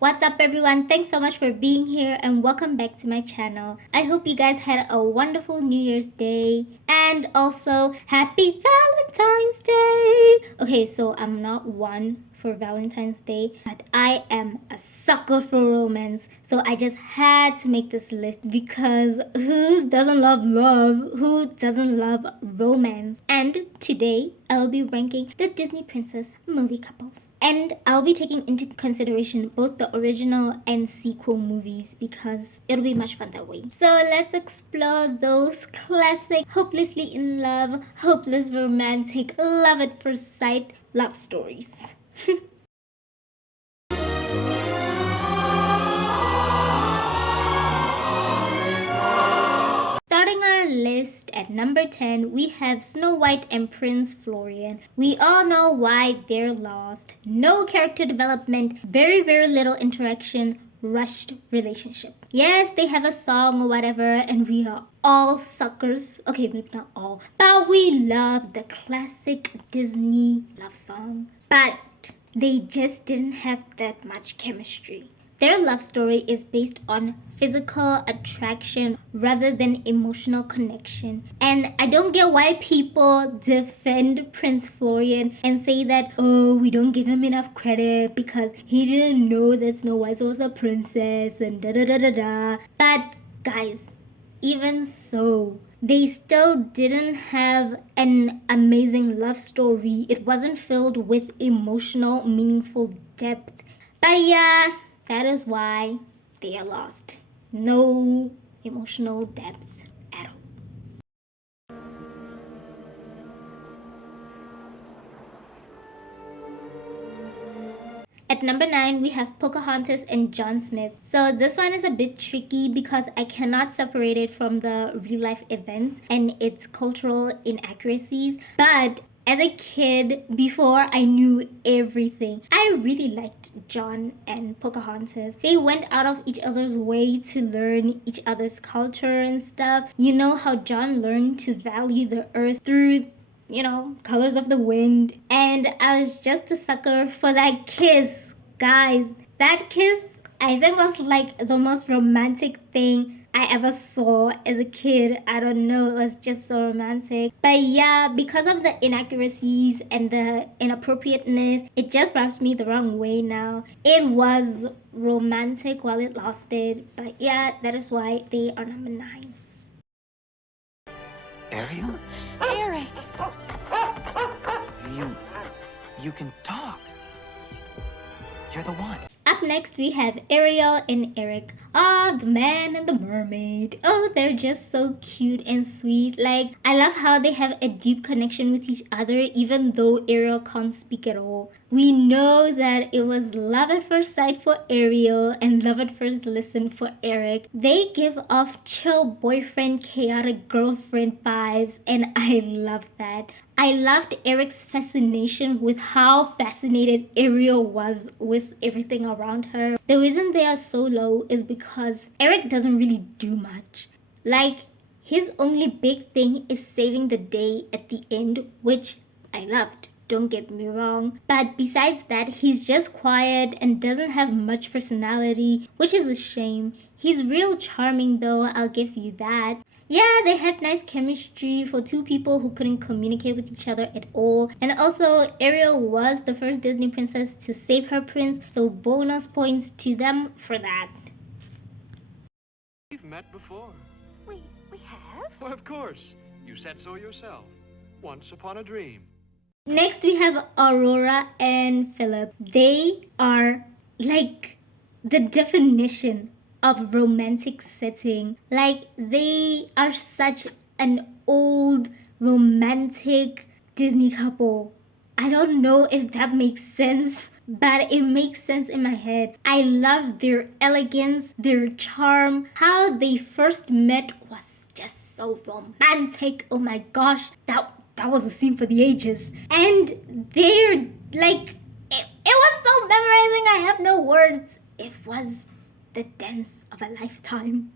What's up everyone? Thanks so much for being here and welcome back to my channel. I hope you guys had a wonderful New Year's Day and also happy Valentine's Day. Okay, so I'm not one for Valentine's Day, but I am a sucker for romance. So I just had to make this list because who doesn't love love? Who doesn't love romance? And today I'll be ranking the Disney princess movie couples. And I'll be taking into consideration both the original and sequel movies because it'll be much fun that way. So let's explore those classic, hopelessly in love, hopeless romantic, love at first sight love stories. Starting our list at number 10, we have Snow White and Prince Florian. We all know why they're lost. No character development, very little interaction, rushed relationship. Yes, they have a song or whatever, and we are all suckers. Okay, maybe not all, but we love the classic Disney love song. But they just didn't have that much chemistry. Their love story is based on physical attraction rather than emotional connection. And I don't get why people defend Prince Florian and say that, oh, we don't give him enough credit because he didn't know that Snow White was a princess and da da da da da. But guys, even so, they still didn't have an amazing love story. It wasn't filled with emotional, meaningful depth. But yeah, that is why they are lost. No emotional depth at all. At number 9, we have Pocahontas and John Smith. So this one is a bit tricky because I cannot separate it from the real life events and its cultural inaccuracies. But as a kid, before I knew everything, I really liked John and Pocahontas. They went out of each other's way to learn each other's culture and stuff. You know how John learned to value the earth through colors of the wind. And I was just a sucker for that kiss. Guys, that kiss I think was like the most romantic thing I ever saw as a kid. I don't know, it was just so romantic. But yeah, because of the inaccuracies and the inappropriateness, it just rubs me the wrong way now. It was romantic while it lasted. But yeah, that is why they are number 9. Ariel? Eric! You can talk. You're the one. Up next, we have Ariel and Eric. Ah, the man and the mermaid. Oh, they're just so cute and sweet. Like, I love how they have a deep connection with each other even though Ariel can't speak at all. We know that it was love at first sight for Ariel and love at first listen for Eric. They give off chill boyfriend, chaotic girlfriend vibes, and I love that. I loved Eric's fascination with how fascinated Ariel was with everything around her. The reason they are so low is because Eric doesn't really do much. Like, his only big thing is saving the day at the end, which I loved. Don't get me wrong. But besides that, he's just quiet and doesn't have much personality, which is a shame. He's real charming though, I'll give you that. Yeah, they had nice chemistry for two people who couldn't communicate with each other at all. And also, Ariel was the first Disney princess to save her prince, so bonus points to them for that. We've met before. We have? Well, of course. You said so yourself. Once upon a dream. Next, we have Aurora and Philip. They are like the definition of romantic setting. Like, they are such an old romantic Disney couple. I don't know if that makes sense, but it makes sense in my head. I love their elegance, their charm. How they first met was just so romantic. Oh my gosh, that was a scene for the ages. And they're like, it was so memorizing, I have no words. It was the dance of a lifetime.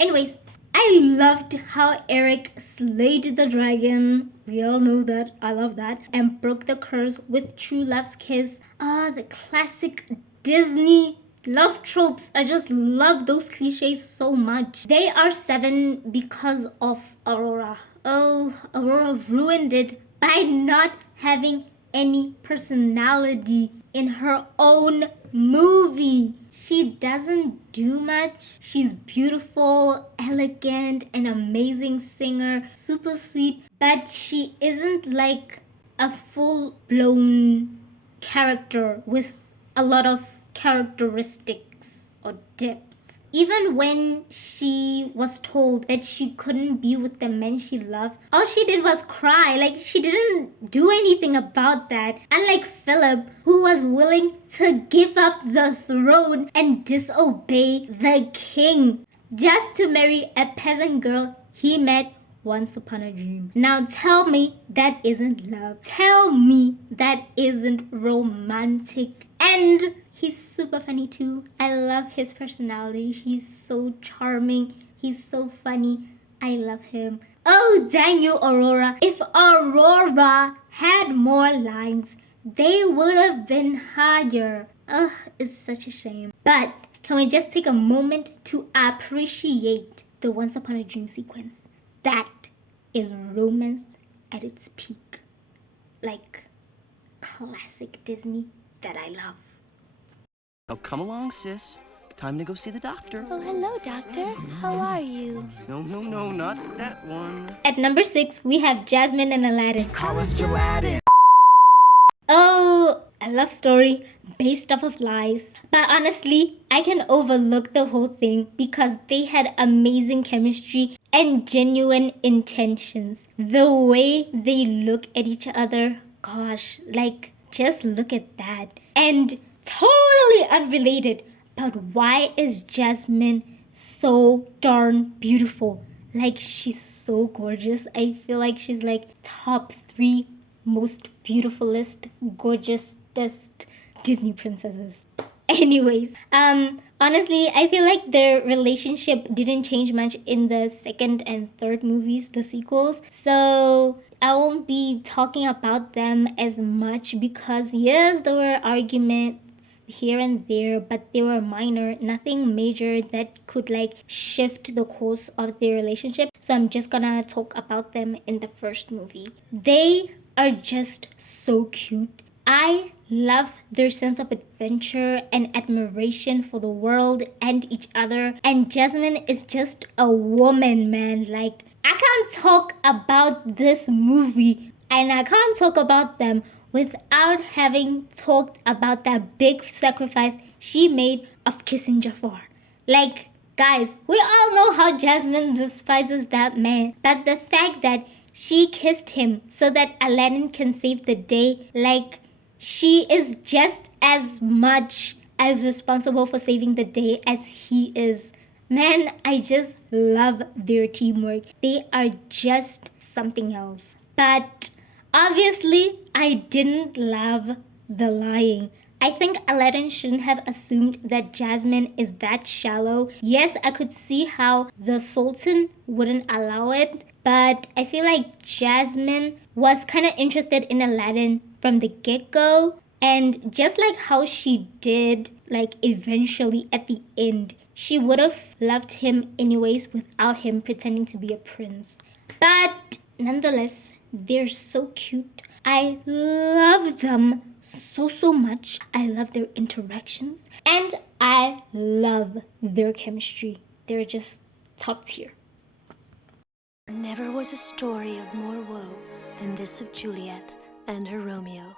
Anyways, I loved how Eric slayed the dragon. We all know that. I love that. And broke the curse with true love's kiss. Ah, the classic Disney love tropes. I just love those cliches so much. They are 7 because of Aurora. Oh, Aurora ruined it by not having any personality in her own movie. She doesn't do much. She's beautiful, elegant, an amazing singer, super sweet, but she isn't like a full-blown character with a lot of characteristics or depth. Even when she was told that she couldn't be with the men she loves, all she did was cry. Like, she didn't do anything about that. Unlike Philip, who was willing to give up the throne and disobey the king just to marry a peasant girl he met once upon a dream. Now tell me that isn't love. Tell me that isn't romantic. And he's super funny too. I love his personality. He's so charming. He's so funny. I love him. Oh, dang you, Aurora. If Aurora had more lines, they would have been higher. Ugh, it's such a shame. But can we just take a moment to appreciate the Once Upon a Dream sequence? That is romance at its peak. Like classic Disney that I love. Oh, come along, sis. Time to go see the doctor. Oh, hello, Doctor. How are you? No, not that one. At number 6, we have Jasmine and Aladdin. Call us gelatin. Oh, a love story based off of lies. But honestly, I can overlook the whole thing because they had amazing chemistry and genuine intentions. The way they look at each other, gosh, like, just look at that. And totally unrelated, but why is Jasmine so darn beautiful? Like, she's so gorgeous. I feel like she's like top 3 most beautifulest, gorgeousest Disney princesses. Anyways, honestly, I feel like their relationship didn't change much in the second and third movies, the sequels. So I won't be talking about them as much because yes, there were arguments here and there, but they were minor, nothing major that could like shift the course of their relationship. So I'm just gonna talk about them in the first movie. They are just so cute. I love their sense of adventure and admiration for the world and each other. And Jasmine is just a woman, man. Like, I can't talk about this movie and I can't talk about them without having talked about that big sacrifice she made of kissing Jafar. Like, guys, we all know how Jasmine despises that man. But the fact that she kissed him so that Aladdin can save the day, like, she is just as much as responsible for saving the day as he is. Man, I just love their teamwork. They are just something else. But obviously, I didn't love the lying. I think Aladdin shouldn't have assumed that Jasmine is that shallow. Yes, I could see how the Sultan wouldn't allow it, but I feel like Jasmine was kind of interested in Aladdin from the get-go. And just like how she did, like eventually at the end, she would have loved him anyways without him pretending to be a prince. But nonetheless, they're so cute. I love them so much. I love their interactions and I love their chemistry. They're just top tier. Never was a story of more woe than this of Juliet and her Romeo.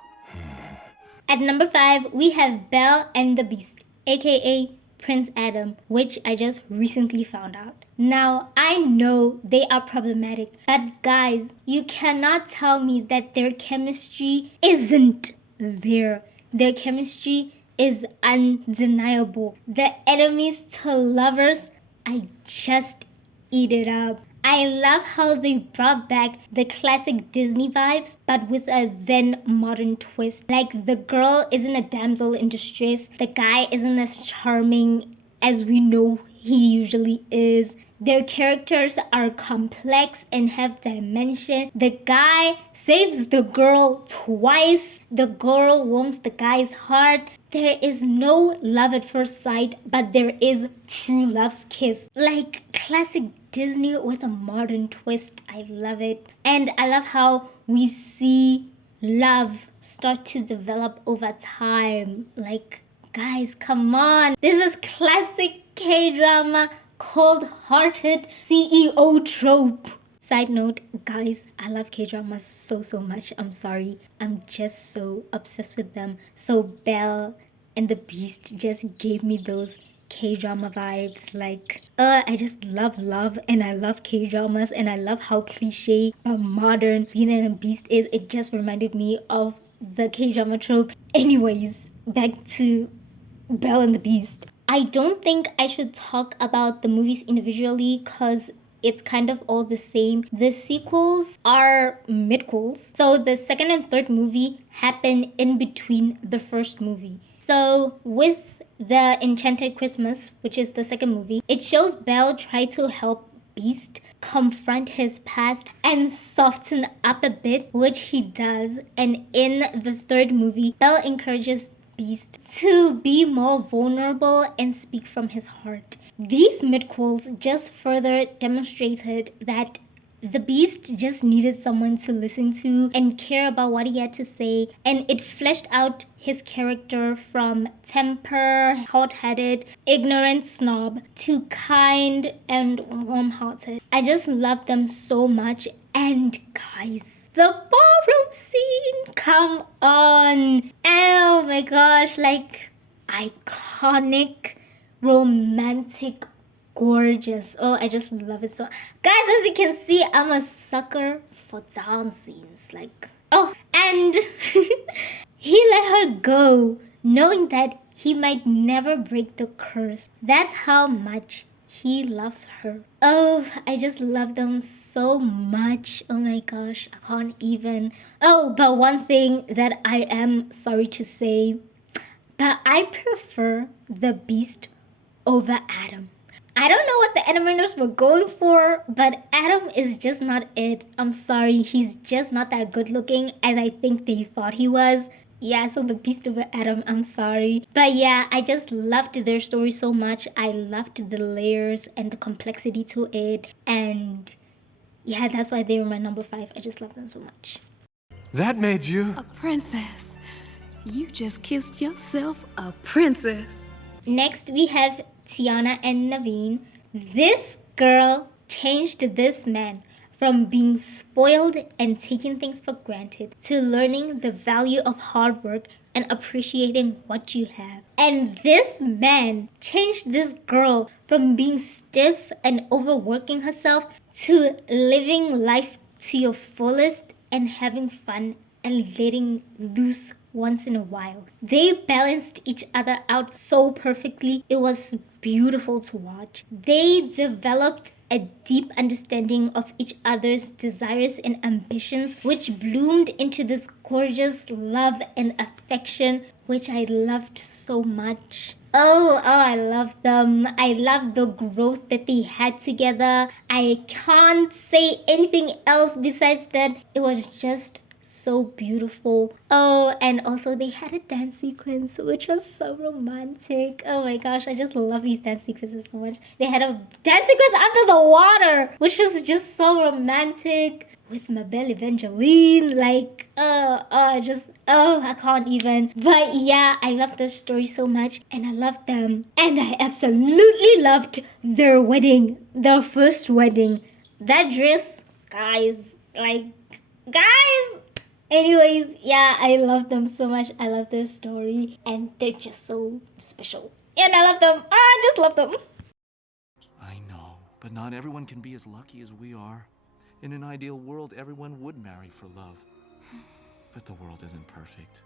At number 5, we have Belle and the Beast, aka Prince Adam, which I just recently found out. Now, I know they are problematic, but guys, you cannot tell me that their chemistry isn't there. Their chemistry is undeniable. The enemies to lovers, I just eat it up. I love how they brought back the classic Disney vibes, but with a then modern twist. Like, the girl isn't a damsel in distress. The guy isn't as charming as we know he usually is. Their characters are complex and have dimension. The guy saves the girl twice. The girl warms the guy's heart. There is no love at first sight, but there is true love's kiss. Like classic Disney with a modern twist. I love it. And I love how we see love start to develop over time. Like, guys, come on. This is classic K-drama, cold-hearted CEO trope. Side note, guys, I love K-dramas so much. I'm sorry. I'm just so obsessed with them. So Belle and the Beast just gave me those K-drama vibes. Like, I just love love and I love K-dramas and I love how cliche but modern Beauty and the Beast is. It just reminded me of the K-drama trope. Anyways, back to Belle and the Beast. I don't think I should talk about the movies individually because it's kind of all the same. The sequels are midquels. So the second and third movie happen in between the first movie. So with the Enchanted Christmas, which is the second movie, it shows Belle try to help Beast confront his past and soften up a bit, which he does. And in the third movie, Belle encourages Beast to be more vulnerable and speak from his heart. These midquels just further demonstrated that the Beast just needed someone to listen to and care about what he had to say, and it fleshed out his character from temper, hot-headed, ignorant snob to kind and warm-hearted. I just love them so much. And guys, the ballroom scene, come on. Oh my gosh, like iconic, romantic, gorgeous. Oh, I just love it so. Guys, as you can see, I'm a sucker for dance scenes. Like, oh, and he let her go, knowing that he might never break the curse. That's how much he loves her. Oh, I just love them so much. Oh my gosh, I can't even. Oh, but one thing that I am sorry to say, but I prefer the Beast over Adam. I don't know what the animators were going for, but Adam is just not it. I'm sorry, he's just not that good looking as I think they thought he was. Yeah, so the Beast over Adam, I'm sorry. But yeah, I just loved their story so much. I loved the layers and the complexity to it. And yeah, that's why they were my number 5. I just love them so much. That made you A princess. You just kissed yourself a princess. Next, we have Tiana and Naveen. This girl changed this man from being spoiled and taking things for granted to learning the value of hard work and appreciating what you have. And this man changed this girl from being stiff and overworking herself to living life to your fullest and having fun and letting loose once in a while. They balanced each other out so perfectly. It was beautiful to watch. They developed a deep understanding of each other's desires and ambitions, which bloomed into this gorgeous love and affection, which I loved so much. Oh, I love them. I love the growth that they had together. I can't say anything else besides that. It was just so beautiful. Oh, and also they had a dance sequence which was so romantic. Oh my gosh, I just love these dance sequences so much. They had a dance sequence under the water which was just so romantic with my belle Evangeline. Like, I can't even. But yeah, I love their story so much and I love them. And I absolutely loved their wedding, their first wedding. That dress, guys, guys. Anyways, yeah, I love them so much. I love their story and they're just so special. And I love them. I just love them. I know, but not everyone can be as lucky as we are. In an ideal world, everyone would marry for love. But the world isn't perfect.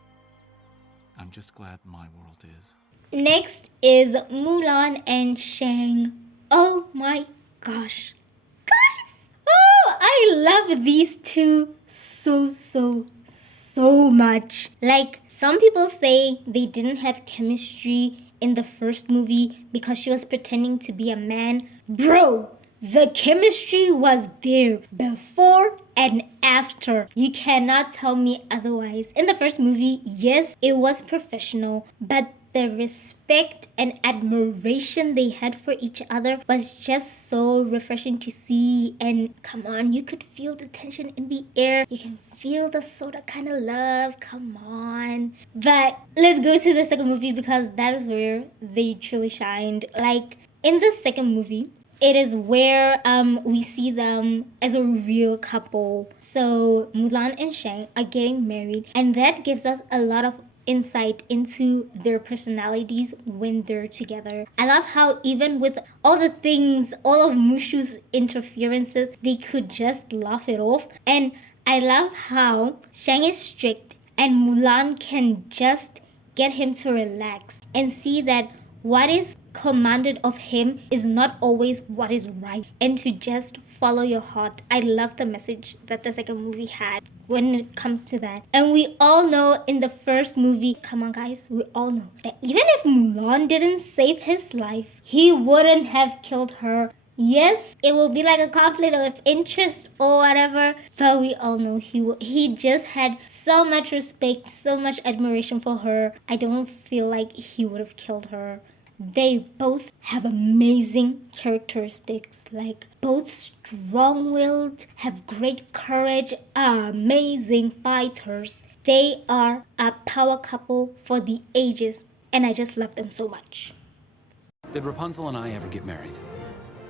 I'm just glad my world is. Next is Mulan and Shang. Oh my gosh. Guys! Oh, I love these two so much. Like, some people say they didn't have chemistry in the first movie because she was pretending to be a man. Bro, the chemistry was there before and after. You cannot tell me otherwise. In the first movie, yes, it was professional, but the respect and admiration they had for each other was just so refreshing to see. And come on, you could feel the tension in the air. You can feel the sort of kind of love. Come on. But let's go to the second movie because that is where they truly shined. Like in the second movie, it is where we see them as a real couple. So Mulan and Shang are getting married, and that gives us a lot of insight into their personalities when they're together. I love how even with all the things, all of Mushu's interferences, they could just laugh it off. And I love how Shang is strict and Mulan can just get him to relax and see that what is commanded of him is not always what is right, and to just follow your heart. I love the message that the second movie had when it comes to that. And we all know in the first movie, come on guys, we all know that even if Mulan didn't save his life, he wouldn't have killed her. Yes, it will be like a conflict of interest or whatever, but we all know he just had so much respect, so much admiration for her. I don't feel like he would have killed her. They both have amazing characteristics, like both strong-willed, have great courage, are amazing fighters. They are a power couple for the ages, and I just love them so much. Did Rapunzel and I ever get married?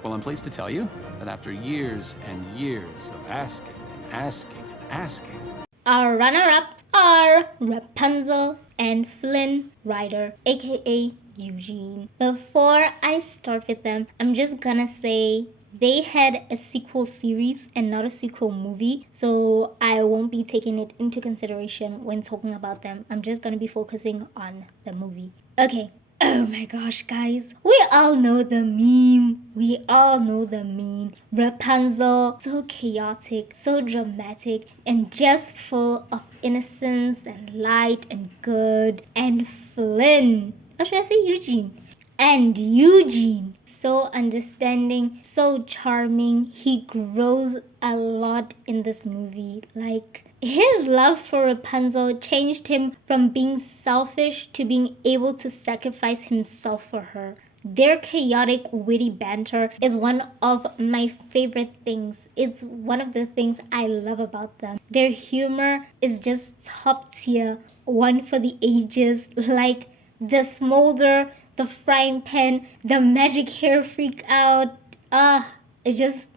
Well, I'm pleased to tell you that after years and years of asking and asking and asking, Our runner-ups are Rapunzel and Flynn Rider, aka Eugene. Before I start with them, I'm just gonna say they had a sequel series and not a sequel movie, so I won't be taking it into consideration when talking about them. I'm just gonna be focusing on the movie. Okay. Oh my gosh, guys. We all know the meme. We all know the meme. Rapunzel, so chaotic, so dramatic, and just full of innocence and light and good. And Flynn, or should I say Eugene? And Eugene, so understanding, so charming. He grows a lot in this movie. Like, his love for Rapunzel changed him from being selfish to being able to sacrifice himself for her. Their chaotic, witty banter is one of my favorite things. It's one of the things I love about them. Their humor is just top tier, one for the ages, like the smolder, the frying pan, the magic hair freak out. I just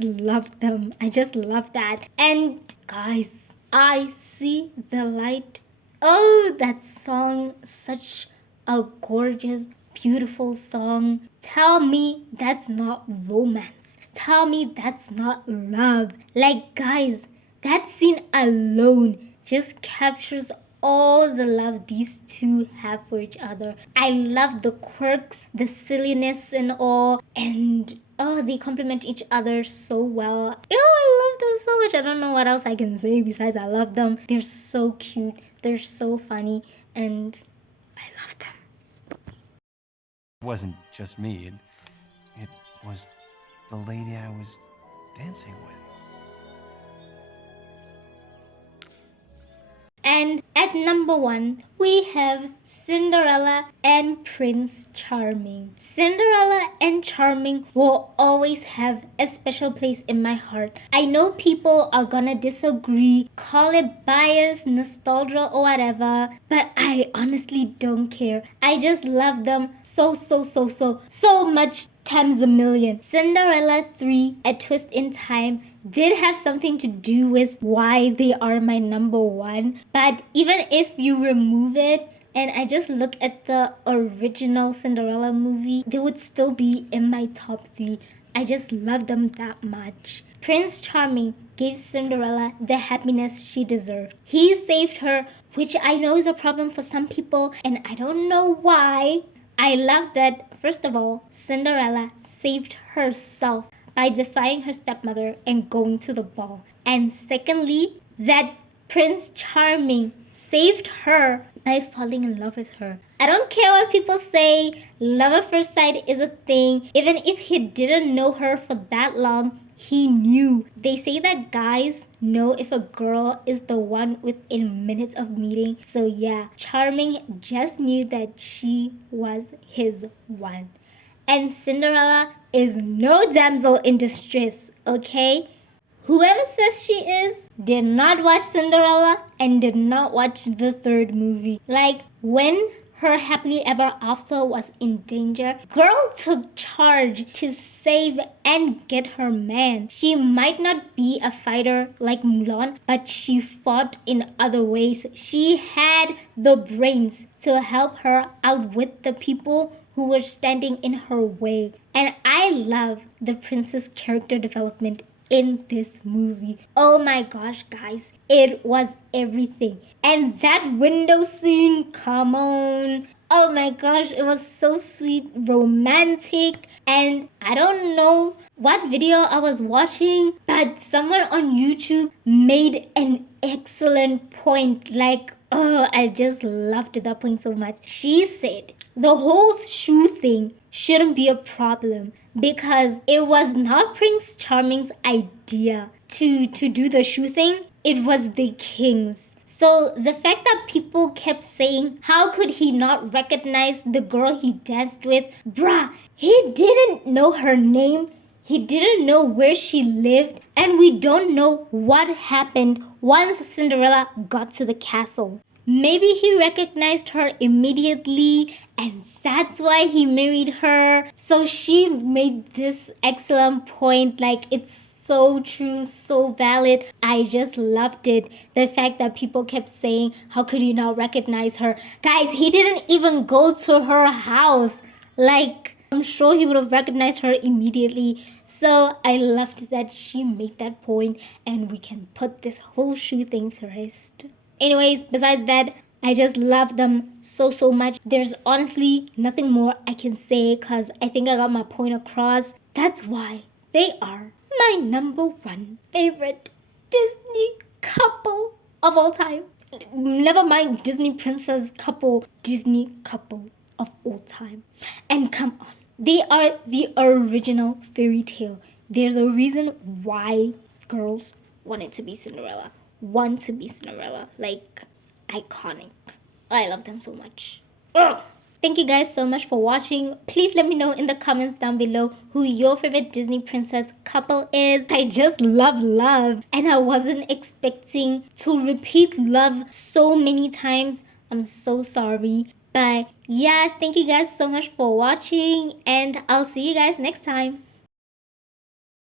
love them. I just love that. And guys, I see the light. Oh, that song, such a gorgeous, beautiful song. Tell me that's not romance. Tell me that's not love. Like, guys, that scene alone just captures all the love these two have for each other. I love the quirks, the silliness and all, and they complement each other so well. I love them so much. I don't know what else I can say besides I love them. They're so cute. They're so funny, and I love them. It wasn't just me. It was the lady I was dancing with. And at number 1, we have Cinderella and Prince Charming. Cinderella and Charming will always have a special place in my heart. I know people are gonna disagree, call it bias, nostalgia, or whatever, but I honestly don't care. I just love them so much times a million. Cinderella 3, A Twist in Time, did have something to do with why they are my number 1. But even if you remove it and I just look at the original Cinderella movie, they would still be in my top 3. I just love them that much. Prince Charming gave Cinderella the happiness she deserved. He saved her, which I know is a problem for some people, and I don't know why. I love that, first of all, Cinderella saved herself by defying her stepmother and going to the ball. And secondly, that Prince Charming saved her by falling in love with her. I don't care what people say, love at first sight is a thing. Even if he didn't know her for that long, he knew. They say that guys know if a girl is the one within minutes of meeting. So yeah, Charming just knew that she was his one. And Cinderella is no damsel in distress, okay? Whoever says she is did not watch Cinderella and did not watch the third movie. Like, when her happily ever after was in danger, girl took charge to save and get her man. She might not be a fighter like Mulan, but she fought in other ways. She had the brains to help her outwit the people who were standing in her way. And I love the princess character development in this movie. Oh my gosh, guys, it was everything. And that window scene, come on. Oh my gosh, it was so sweet, romantic, and I don't know what video I was watching, but someone on YouTube made an excellent point. Like, oh, I just loved that point so much. She said the whole shoe thing shouldn't be a problem because it was not Prince Charming's idea to do the shoe thing. It was the king's. So the fact that people kept saying, how could he not recognize the girl he danced with? Bruh, he didn't know her name. He didn't know where she lived. And we don't know what happened once Cinderella got to the castle. Maybe he recognized her immediately and that's why he married her. So she made this excellent point. Like, it's so true, so valid. I just loved it. The fact that people kept saying, how could you not recognize her? Guys, he didn't even go to her house. Like, I'm sure he would have recognized her immediately. So I loved that she made that point and we can put this whole shoe thing to rest. Anyways, besides that, I just love them so much. There's honestly nothing more I can say because I think I got my point across. That's why they are my number one favorite Disney couple of all time. Never mind Disney princess couple, Disney couple of all time. And come on, they are the original fairy tale. There's a reason why girls wanted to be Cinderella. Want to be Cinderella. Like, iconic. I love them so much. Ugh. Thank you guys so much for watching. Please let me know in the comments down below who your favorite Disney princess couple is. I just love love. And I wasn't expecting to repeat love so many times. I'm so sorry. But yeah, thank you guys so much for watching. And I'll see you guys next time.